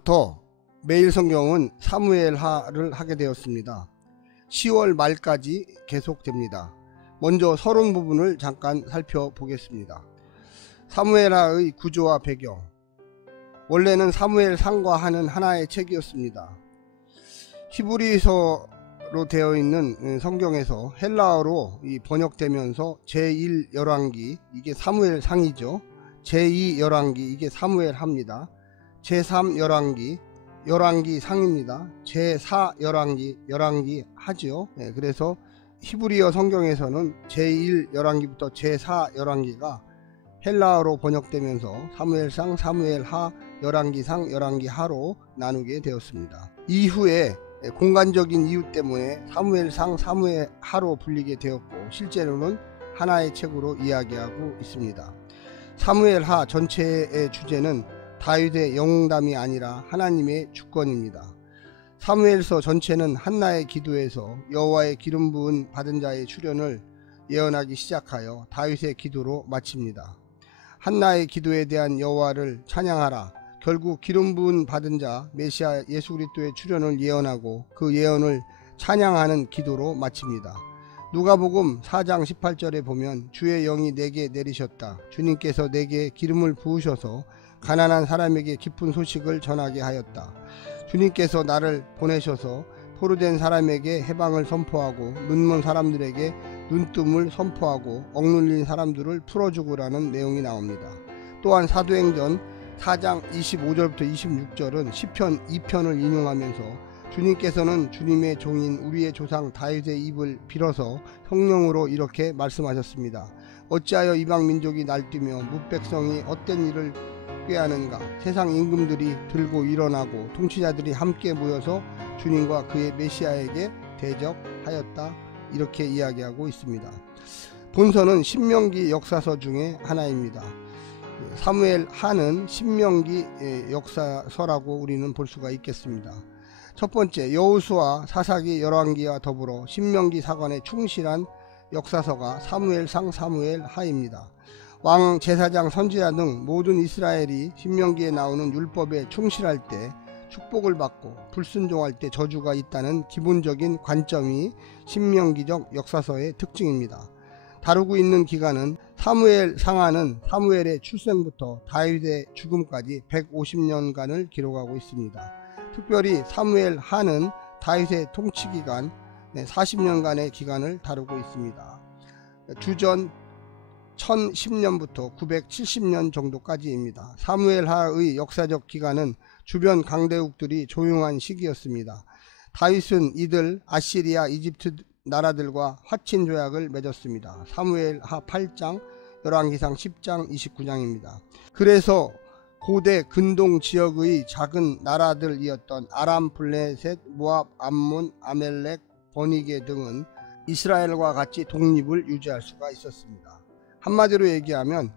오늘부터 매일 성경은 사무엘하를 하게 되었습니다. 10월 말까지 계속됩니다. 먼저 서론 부분을 잠깐 살펴보겠습니다. 사무엘하의 구조와 배경. 원래는 사무엘상과 하는 하나의 책이었습니다. 히브리서로 되어 있는 성경에서 헬라어로 번역되면서 제1열왕기, 이게 사무엘상이죠. 제2열왕기, 이게 사무엘하입니다. 제3열왕기, 열왕기상입니다. 제4열왕기, 열왕기하죠. 그래서 히브리어 성경에서는 제1열왕기부터 제4열왕기가 헬라어로 번역되면서 사무엘상, 사무엘하, 열왕기상, 열왕기하로 나누게 되었습니다. 이후에 공간적인 이유 때문에 사무엘상, 사무엘하로 불리게 되었고 실제로는 하나의 책으로 이야기하고 있습니다. 사무엘하 전체의 주제는 다윗의 영웅담이 아니라 하나님의 주권입니다. 사무엘서 전체는 한나의 기도에서 여호와의 기름 부은 받은 자의 출현을 예언하기 시작하여 다윗의 기도로 마칩니다. 한나의 기도에 대한 여호와를 찬양하라. 결국 기름 부은 받은 자 메시아 예수 그리스도의 출현을 예언하고 그 예언을 찬양하는 기도로 마칩니다. 누가복음 4장 18절에 보면 주의 영이 내게 내리셨다. 주님께서 내게 기름을 부으셔서 가난한 사람에게 기쁜 소식을 전하게 하였다. 주님께서 나를 보내셔서 포로된 사람에게 해방을 선포하고 눈먼 사람들에게 눈뜸을 선포하고 억눌린 사람들을 풀어주고라는 내용이 나옵니다. 또한 사도행전 4장 25절부터 26절은 시편 2편을 인용하면서 주님께서는 주님의 종인 우리의 조상 다윗의 입을 빌어서 성령으로 이렇게 말씀하셨습니다. 어찌하여 이방 민족이 날뛰며 뭇백성이 헛된 일을 꾀하는가. 세상 임금들이 들고 일어나고 통치자들이 함께 모여서 주님과 그의 메시아에게 대적하였다. 이렇게 이야기하고 있습니다. 본서는 신명기 역사서 중에 하나입니다. 사무엘하는 신명기 역사서라고 우리는 볼 수가 있겠습니다. 첫 번째, 여호수아, 사사기, 열왕기와 더불어 신명기 사관에 충실한 역사서가 사무엘상, 사무엘하입니다. 왕, 제사장, 선지자 등 모든 이스라엘이 신명기에 나오는 율법에 충실할 때 축복을 받고 불순종할 때 저주가 있다는 기본적인 관점이 신명기적 역사서의 특징입니다. 다루고 있는 기간은 사무엘상하는 사무엘의 출생부터 다윗의 죽음까지 150년간을 기록하고 있습니다. 특별히 사무엘하는 다윗의 통치기간 40년간의 기간을 다루고 있습니다. 주전 1010년부터 970년 정도까지입니다. 사무엘하의 역사적 기간은 주변 강대국들이 조용한 시기였습니다. 다윗은 이들 아시리아, 이집트 나라들과 화친 조약을 맺었습니다. 사무엘하 8장, 열왕기상 10장 29장입니다. 그래서 고대 근동 지역의 작은 나라들이었던 아람, 블레셋, 모압, 암몬, 아멜렉, 버니게 등은 이스라엘과 같이 독립을 유지할 수가 있었습니다. 한마디로 얘기하면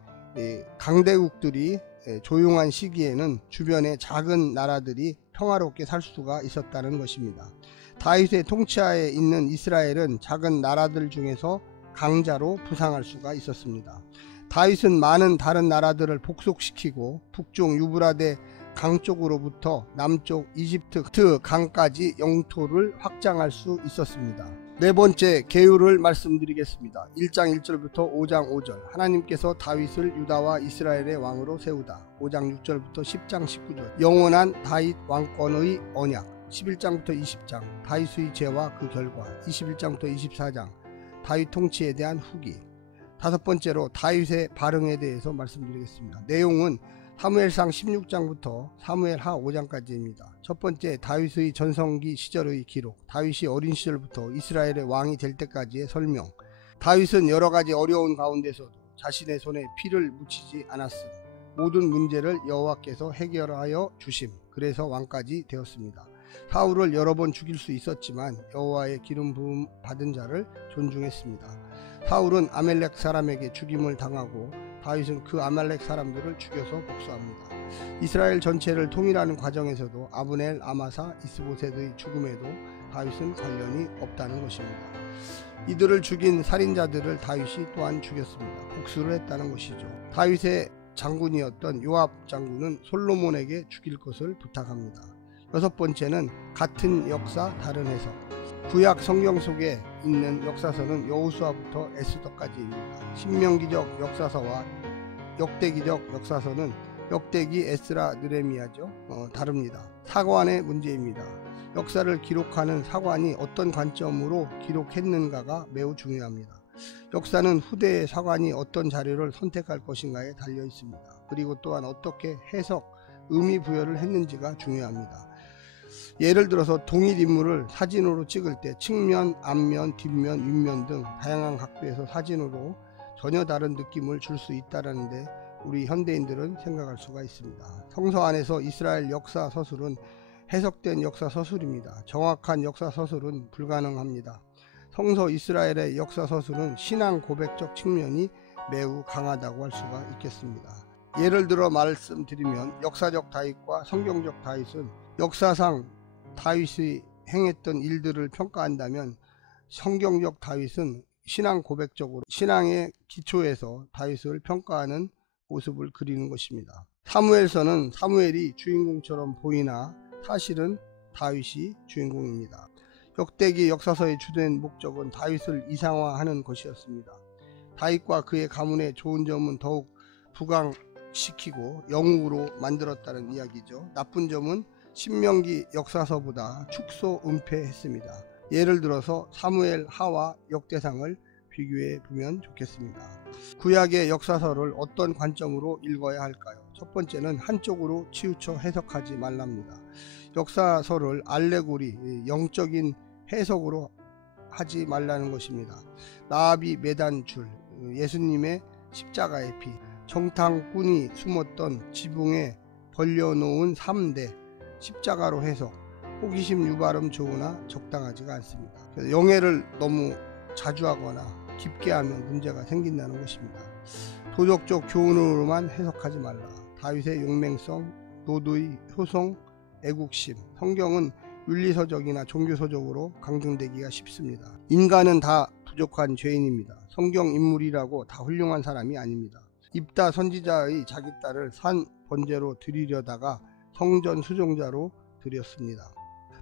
강대국들이 조용한 시기에는 주변의 작은 나라들이 평화롭게 살 수가 있었다는 것입니다. 다윗의 통치하에 있는 이스라엘은 작은 나라들 중에서 강자로 부상할 수가 있었습니다. 다윗은 많은 다른 나라들을 복속시키고 북쪽 유브라데 강 쪽으로부터 남쪽 이집트 강까지 영토를 확장할 수 있었습니다. 네 번째, 계율을 말씀드리겠습니다. 1장 1절부터 5장 5절. 하나님께서 다윗을 유다와 이스라엘의 왕으로 세우다. 5장 6절부터 10장 19절. 영원한 다윗 왕권의 언약. 11장부터 20장. 다윗의 죄와 그 결과. 21장부터 24장. 다윗 통치에 대한 후기. 다섯 번째로 다윗의 발흥에 대해서 말씀드리겠습니다. 내용은 사무엘상 16장부터 사무엘하 5장까지입니다. 첫 번째, 다윗의 전성기 시절의 기록. 다윗이 어린 시절부터 이스라엘의 왕이 될 때까지의 설명. 다윗은 여러가지 어려운 가운데서도 자신의 손에 피를 묻히지 않았음. 모든 문제를 여호와께서 해결하여 주심. 그래서 왕까지 되었습니다. 사울을 여러 번 죽일 수 있었지만 여호와의 기름 부음 받은 자를 존중했습니다. 사울은 아멜렉 사람에게 죽임을 당하고 다윗은 그 아말렉 사람들을 죽여서 복수합니다. 이스라엘 전체를 통일하는 과정에서도 아브넬, 아마사, 이스보셋의 죽음에도 다윗은 관련이 없다는 것입니다. 이들을 죽인 살인자들을 다윗이 또한 죽였습니다. 복수를 했다는 것이죠. 다윗의 장군이었던 요압 장군은 솔로몬에게 죽일 것을 부탁합니다. 여섯 번째는 같은 역사 다른 해석. 구약 성경 속에 있는 역사서는 여호수아부터 에스더까지입니다. 신명기적 역사서와 역대기적 역사서는 역대기, 에스라, 느헤미야죠. 다릅니다. 사관의 문제입니다. 역사를 기록하는 사관이 어떤 관점으로 기록했는가가 매우 중요합니다. 역사는 후대의 사관이 어떤 자료를 선택할 것인가에 달려 있습니다. 그리고 또한 어떻게 해석, 의미 부여를 했는지가 중요합니다. 예를 들어서 동일 인물을 사진으로 찍을 때 측면, 앞면, 뒷면, 윗면 등 다양한 각도에서 사진으로 전혀 다른 느낌을 줄 수 있다는데 우리 현대인들은 생각할 수가 있습니다. 성서 안에서 이스라엘 역사 서술은 해석된 역사 서술입니다. 정확한 역사 서술은 불가능합니다. 성서 이스라엘의 역사 서술은 신앙 고백적 측면이 매우 강하다고 할 수가 있겠습니다. 예를 들어 말씀드리면 역사적 다윗과 성경적 다윗은 역사상 다윗이 행했던 일들을 평가한다면 성경적 다윗은 신앙 고백적으로 신앙의 기초에서 다윗을 평가하는 모습을 그리는 것입니다. 사무엘서는 사무엘이 주인공처럼 보이나 사실은 다윗이 주인공입니다. 역대기 역사서의 주된 목적은 다윗을 이상화하는 것이었습니다. 다윗과 그의 가문의 좋은 점은 더욱 부각시키고 영웅으로 만들었다는 이야기죠. 나쁜 점은 신명기 역사서보다 축소 은폐했습니다. 예를 들어서 사무엘 하와 역대상을 비교해 보면 좋겠습니다. 구약의 역사서를 어떤 관점으로 읽어야 할까요? 첫 번째는 한쪽으로 치우쳐 해석하지 말랍니다. 역사서를 알레고리, 영적인 해석으로 하지 말라는 것입니다. 라합이 매단 줄, 예수님의 십자가의 피, 정탐꾼이 숨었던 지붕에 벌려놓은 3대, 십자가로 해석, 호기심 유발음 좋으나 적당하지가 않습니다. 영해를 너무 자주 하거나 깊게 하면 문제가 생긴다는 것입니다. 도덕적 교훈으로만 해석하지 말라. 다윗의 용맹성, 노도의 효성, 애국심. 성경은 윤리서적이나 종교서적으로 강정되기가 쉽습니다. 인간은 다 부족한 죄인입니다. 성경 인물이라고 다 훌륭한 사람이 아닙니다. 입다 선지자의 자기 딸을 산 번제로 드리려다가 성전 수종자로 드렸습니다.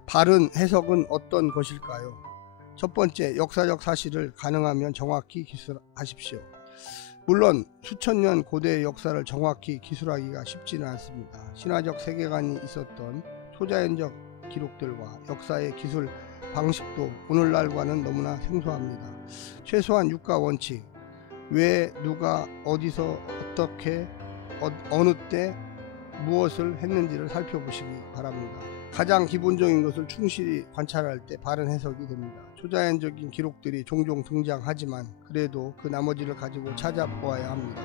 바른 해석은 어떤 것일까요? 첫 번째, 역사적 사실을 가능하면 정확히 기술하십시오. 물론 수천 년 고대의 역사를 정확히 기술하기가 쉽지는 않습니다. 신화적 세계관이 있었던 초자연적 기록들과 역사의 기술 방식도 오늘날과는 너무나 생소합니다. 최소한 육가 원칙, 왜, 누가, 어디서, 어떻게, 어느 때 무엇을 했는지를 살펴보시기 바랍니다. 가장 기본적인 것을 충실히 관찰할 때 바른 해석이 됩니다. 초자연적인 기록들이 종종 등장하지만 그래도 그 나머지를 가지고 찾아보아야 합니다.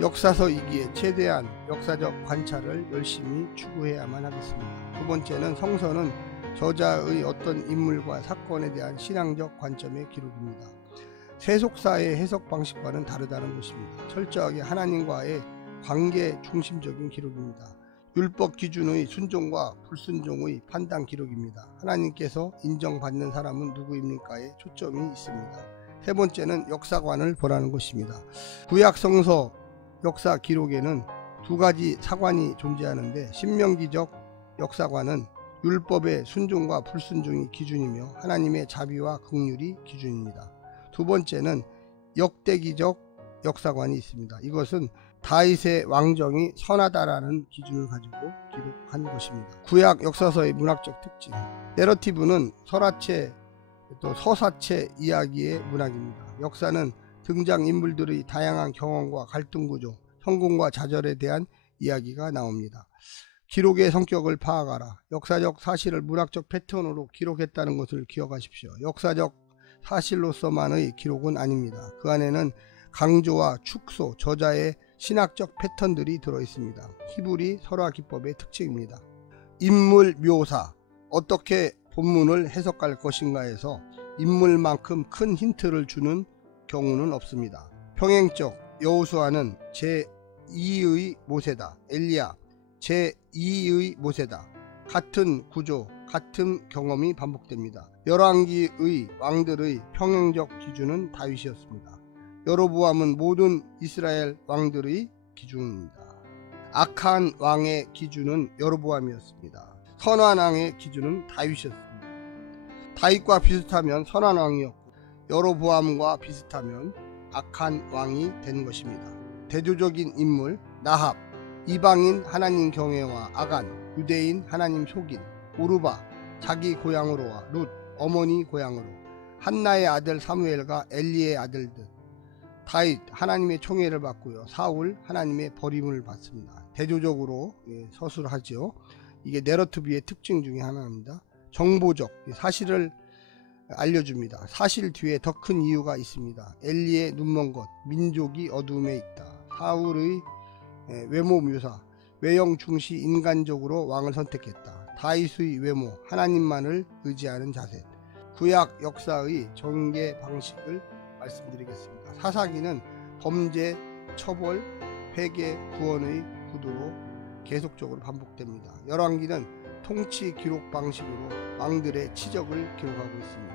역사서이기에 최대한 역사적 관찰을 열심히 추구해야만 하겠습니다. 두 번째는 성서는 저자의 어떤 인물과 사건에 대한 신앙적 관점의 기록입니다. 세속사의 해석 방식과는 다르다는 것입니다. 철저하게 하나님과의 관계 중심적인 기록입니다. 율법 기준의 순종과 불순종의 판단 기록입니다. 하나님께서 인정받는 사람은 누구입니까에 초점이 있습니다. 세 번째는 역사관을 보라는 것입니다. 구약 성서 역사 기록에는 두 가지 사관이 존재하는데 신명기적 역사관은 율법의 순종과 불순종이 기준이며 하나님의 자비와 긍휼이 기준입니다. 두 번째는 역대기적 역사관이 있습니다. 이것은 다윗의 왕정이 선하다라는 기준을 가지고 기록한 것입니다. 구약 역사서의 문학적 특징, 내러티브는 설화체 또 서사체 이야기의 문학입니다. 역사는 등장인물들의 다양한 경험과 갈등구조, 성공과 좌절에 대한 이야기가 나옵니다. 기록의 성격을 파악하라. 역사적 사실을 문학적 패턴으로 기록했다는 것을 기억하십시오. 역사적 사실로서만의 기록은 아닙니다. 그 안에는 강조와 축소, 저자의 신학적 패턴들이 들어있습니다. 히브리 설화기법의 특징입니다. 인물 묘사, 어떻게 본문을 해석할 것인가에서 인물만큼 큰 힌트를 주는 경우는 없습니다. 평행적, 여호수아는 제2의 모세다. 엘리야, 제2의 모세다. 같은 구조, 같은 경험이 반복됩니다. 열왕기의 왕들의 평행적 기준은 다윗이었습니다. 여로보암은 모든 이스라엘 왕들의 기준입니다. 악한 왕의 기준은 여로보암이었습니다. 선한 왕의 기준은 다윗이었습니다. 다윗과 비슷하면 선한 왕이었고 여로보암과 비슷하면 악한 왕이 된 것입니다. 대조적인 인물 나합, 이방인 하나님 경외와 아간, 유대인 하나님 속인, 오르바, 자기 고향으로와 룻, 어머니 고향으로, 한나의 아들 사무엘과 엘리의 아들들, 다윗 하나님의 총애를 받고요, 사울 하나님의 버림을 받습니다. 대조적으로 서술하죠. 이게 내러티브의 특징 중에 하나입니다. 정보적 사실을 알려줍니다. 사실 뒤에 더 큰 이유가 있습니다. 엘리의 눈먼 것, 민족이 어둠에 있다. 사울의 외모 묘사, 외형 중시 인간적으로 왕을 선택했다. 다윗의 외모, 하나님만을 의지하는 자세. 구약 역사의 전개 방식을 말씀드리겠습니다. 사사기는 범죄, 처벌, 회개, 구원의 구도로 계속적으로 반복됩니다. 열왕기는 통치 기록 방식으로 왕들의 치적을 기록하고 있습니다.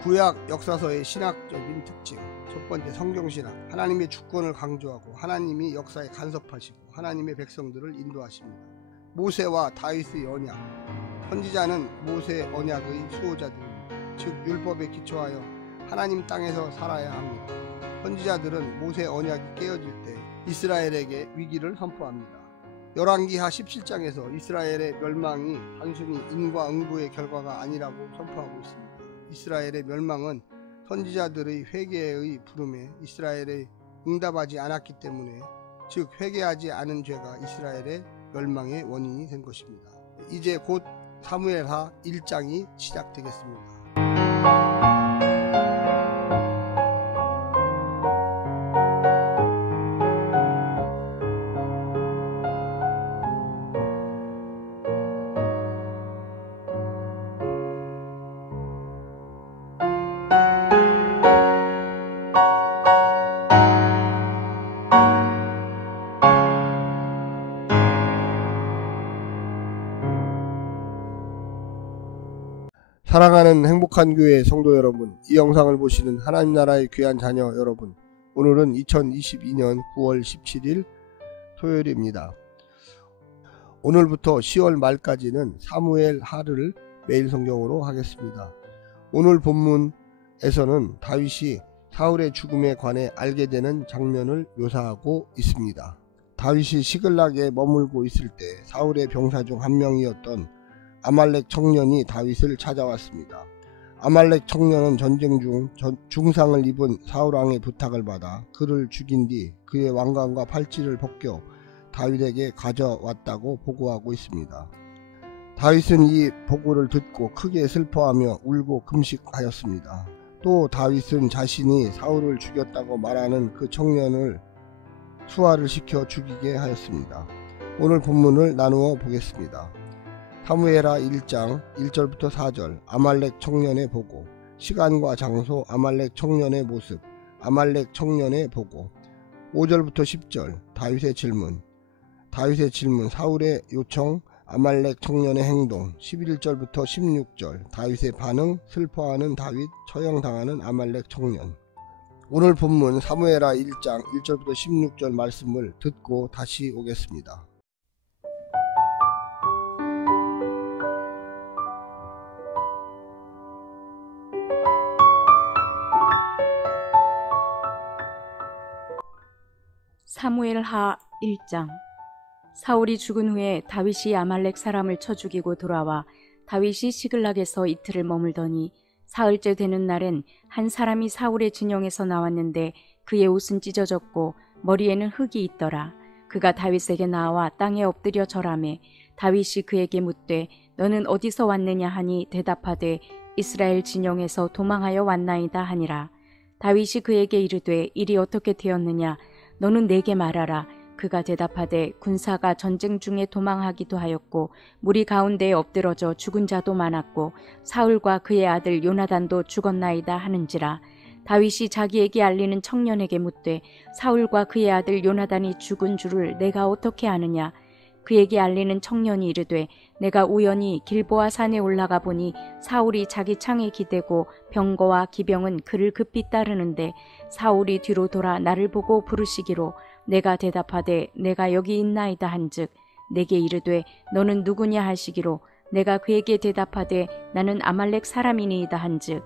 구약 역사서의 신학적인 특징, 첫 번째 성경신학, 하나님의 주권을 강조하고 하나님이 역사에 간섭하시고 하나님의 백성들을 인도하십니다. 모세와 다윗의 언약, 선지자는 모세 언약의 수호자들입니다. 즉 율법에 기초하여 하나님 땅에서 살아야 합니다. 선지자들은 모세 언약이 깨어질 때 이스라엘에게 위기를 선포합니다. 열왕기하 17장에서 이스라엘의 멸망이 단순히 인과응보의 결과가 아니라고 선포하고 있습니다. 이스라엘의 멸망은 선지자들의 회개의 부름에 이스라엘에 응답하지 않았기 때문에, 즉 회개하지 않은 죄가 이스라엘의 멸망의 원인이 된 것입니다. 이제 곧 사무엘하 1장이 시작되겠습니다. 사랑하는 행복한 교회 성도 여러분, 이 영상을 보시는 하나님 나라의 귀한 자녀 여러분, 오늘은 2022년 9월 17일 토요일입니다. 오늘부터 10월 말까지는 사무엘 하를 매일 성경으로 하겠습니다. 오늘 본문에서는 다윗이 사울의 죽음에 관해 알게 되는 장면을 묘사하고 있습니다. 다윗이 시글락에 머물고 있을 때 사울의 병사 중 한 명이었던 아말렉 청년이 다윗을 찾아왔습니다. 아말렉 청년은 전쟁 중 중상을 입은 사울왕의 부탁을 받아 그를 죽인 뒤 그의 왕관과 팔찌를 벗겨 다윗에게 가져왔다고 보고하고 있습니다. 다윗은 이 보고를 듣고 크게 슬퍼하며 울고 금식하였습니다. 또 다윗은 자신이 사울을 죽였다고 말하는 그 청년을 수화를 시켜 죽이게 하였습니다. 오늘 본문을 나누어 보겠습니다. 사무엘하 1장 1절부터 4절, 아말렉 청년의 보고, 시간과 장소, 아말렉 청년의 모습, 아말렉 청년의 보고. 5절부터 10절, 다윗의 질문, 사울의 요청, 아말렉 청년의 행동. 11절부터 16절, 다윗의 반응, 슬퍼하는 다윗, 처형당하는 아말렉 청년. 오늘 본문 사무엘하 1장 1절부터 16절 말씀을 듣고 다시 오겠습니다. 사무엘하 1장. 사울이 죽은 후에 다윗이 아말렉 사람을 쳐 죽이고 돌아와 다윗이 시글락에서 이틀을 머물더니 사흘째 되는 날엔 한 사람이 사울의 진영에서 나왔는데 그의 옷은 찢어졌고 머리에는 흙이 있더라. 그가 다윗에게 나와 땅에 엎드려 절하매 다윗이 그에게 묻되 너는 어디서 왔느냐 하니 대답하되 이스라엘 진영에서 도망하여 왔나이다 하니라. 다윗이 그에게 이르되 일이 어떻게 되었느냐 너는 내게 말하라. 그가 대답하되 군사가 전쟁 중에 도망하기도 하였고 무리 가운데에 엎드러져 죽은 자도 많았고 사울과 그의 아들 요나단도 죽었나이다 하는지라. 다윗이 자기에게 알리는 청년에게 묻되 사울과 그의 아들 요나단이 죽은 줄을 내가 어떻게 아느냐. 그에게 알리는 청년이 이르되 내가 우연히 길보아 산에 올라가 보니 사울이 자기 창에 기대고 병거와 기병은 그를 급히 따르는데 사울이 뒤로 돌아 나를 보고 부르시기로 내가 대답하되 내가 여기 있나이다 한즉 내게 이르되 너는 누구냐 하시기로 내가 그에게 대답하되 나는 아말렉 사람이니이다 한즉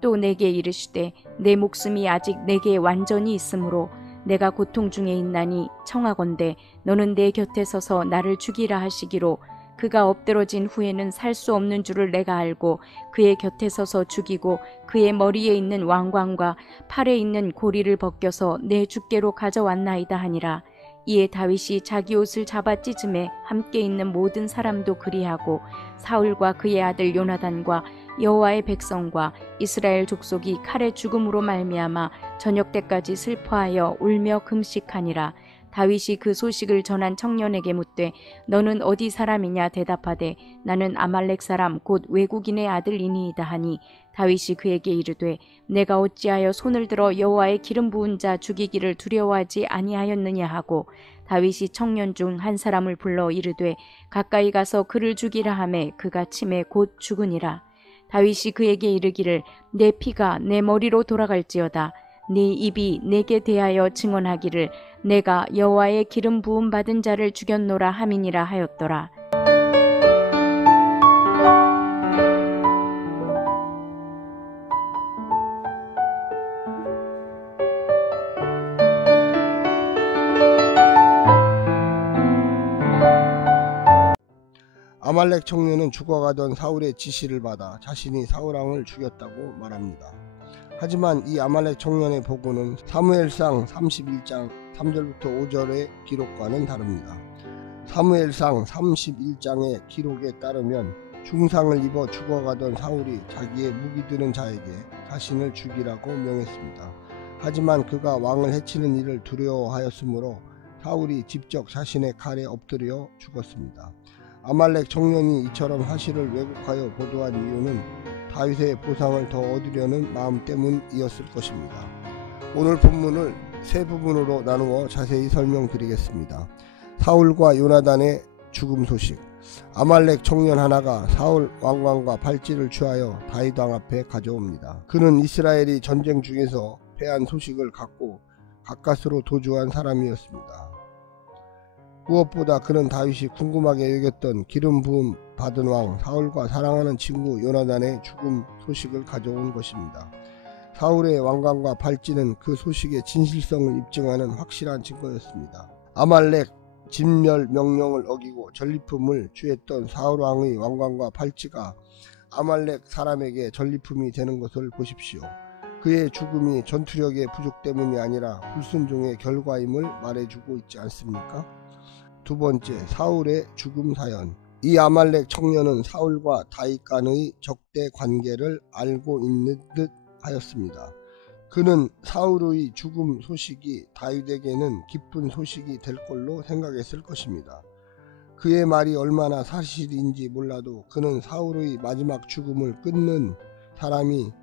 또 내게 이르시되 내 목숨이 아직 내게 완전히 있으므로 내가 고통 중에 있나니 청하건대 너는 내 곁에 서서 나를 죽이라 하시기로 그가 엎드러진 후에는 살 수 없는 줄을 내가 알고 그의 곁에 서서 죽이고 그의 머리에 있는 왕관과 팔에 있는 고리를 벗겨서 내 주께로 가져왔나이다 하니라. 이에 다윗이 자기 옷을 잡아 찢음에 함께 있는 모든 사람도 그리하고 사울과 그의 아들 요나단과 여호와의 백성과 이스라엘 족속이 칼의 죽음으로 말미암아 저녁 때까지 슬퍼하여 울며 금식하니라. 다윗이 그 소식을 전한 청년에게 묻되 너는 어디 사람이냐 대답하되 나는 아말렉 사람 곧 외국인의 아들이니이다 하니 다윗이 그에게 이르되 내가 어찌하여 손을 들어 여호와의 기름 부은 자 죽이기를 두려워하지 아니하였느냐 하고 다윗이 청년 중 한 사람을 불러 이르되 가까이 가서 그를 죽이라 하매 그가 침에 곧 죽으니라. 다윗이 그에게 이르기를 내 피가 내 머리로 돌아갈지어다. 네 입이 내게 대하여 증언하기를 내가 여호와의 기름 부음 받은 자를 죽였노라 함이니라 하였더라. 아말렉 청년은 죽어가던 사울의 지시를 받아 자신이 사울왕을 죽였다고 말합니다. 하지만 이 아말렉 청년의 보고는 사무엘상 31장 3절부터 5절의 기록과는 다릅니다. 사무엘상 31장의 기록에 따르면 중상을 입어 죽어가던 사울이 자기의 무기 드는 자에게 자신을 죽이라고 명했습니다. 하지만 그가 왕을 해치는 일을 두려워하였으므로 사울이 직접 자신의 칼에 엎드려 죽었습니다. 아말렉 청년이 이처럼 사실을 왜곡하여 보도한 이유는 다윗의 보상을 더 얻으려는 마음 때문이었을 것입니다. 오늘 본문을 세 부분으로 나누어 자세히 설명드리겠습니다. 사울과 요나단의 죽음 소식. 아말렉 청년 하나가 사울 왕관과 팔찌를 취하여 다윗 왕 앞에 가져옵니다. 그는 이스라엘이 전쟁 중에서 패한 소식을 갖고 가까스로 도주한 사람이었습니다. 무엇보다 그는 다윗이 궁금하게 여겼던 기름 부음 받은 왕 사울과 사랑하는 친구 요나단의 죽음 소식을 가져온 것입니다. 사울의 왕관과 팔찌는 그 소식의 진실성을 입증하는 확실한 증거였습니다. 아말렉 진멸 명령을 어기고 전리품을 취했던 사울 왕의 왕관과 팔찌가 아말렉 사람에게 전리품이 되는 것을 보십시오. 그의 죽음이 전투력의 부족 때문이 아니라 불순종의 결과임을 말해주고 있지 않습니까? 두 번째, 사울의 죽음 사연. 이 아말렉 청년은 사울과 다윗 간의 적대 관계를 알고 있는 듯 하였습니다. 그는 사울의 죽음 소식이 다윗에게는 기쁜 소식이 될 걸로 생각했을 것입니다. 그의 말이 얼마나 사실인지 몰라도 그는 사울의 마지막 죽음을 끊는 사람이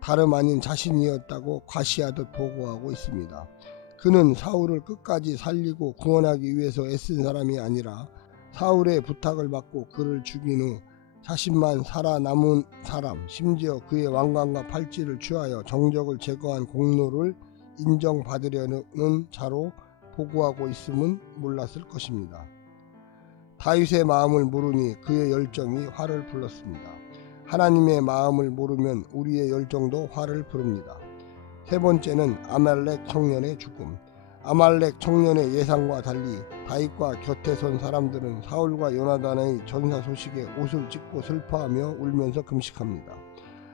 다름 아닌 자신이었다고 과시하듯 보고하고 있습니다. 그는 사울을 끝까지 살리고 구원하기 위해서 애쓴 사람이 아니라 사울의 부탁을 받고 그를 죽인 후 자신만 살아남은 사람, 심지어 그의 왕관과 팔찌를 취하여 정적을 제거한 공로를 인정받으려는 자로 보고하고 있음은 몰랐을 것입니다. 다윗의 마음을 모르니 그의 열정이 화를 불렀습니다. 하나님의 마음을 모르면 우리의 열정도 화를 부릅니다. 세 번째는 아말렉 청년의 죽음. 아말렉 청년의 예상과 달리 다윗과 곁에 선 사람들은 사울과 요나단의 전사 소식에 옷을 찢고 슬퍼하며 울면서 금식합니다.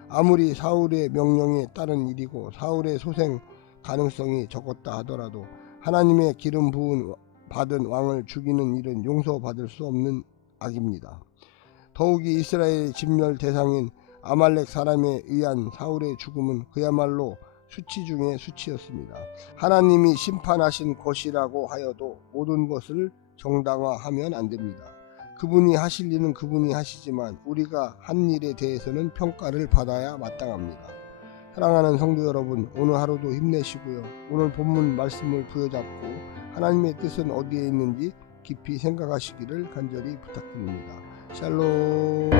아무리 사울의 명령에 따른 일이고 사울의 소생 가능성이 적었다 하더라도 하나님의 기름 부은 받은 왕을 죽이는 일은 용서받을 수 없는 악입니다. 더욱이 이스라엘의 진멸 대상인 아말렉 사람에 의한 사울의 죽음은 그야말로 수치 중의 수치였습니다. 하나님이 심판하신 것이라고 하여도 모든 것을 정당화하면 안됩니다. 그분이 하실 일은 그분이 하시지만 우리가 한 일에 대해서는 평가를 받아야 마땅합니다. 사랑하는 성도 여러분, 오늘 하루도 힘내시고요. 오늘 본문 말씀을 부여잡고 하나님의 뜻은 어디에 있는지 깊이 생각하시기를 간절히 부탁드립니다. 샬롬.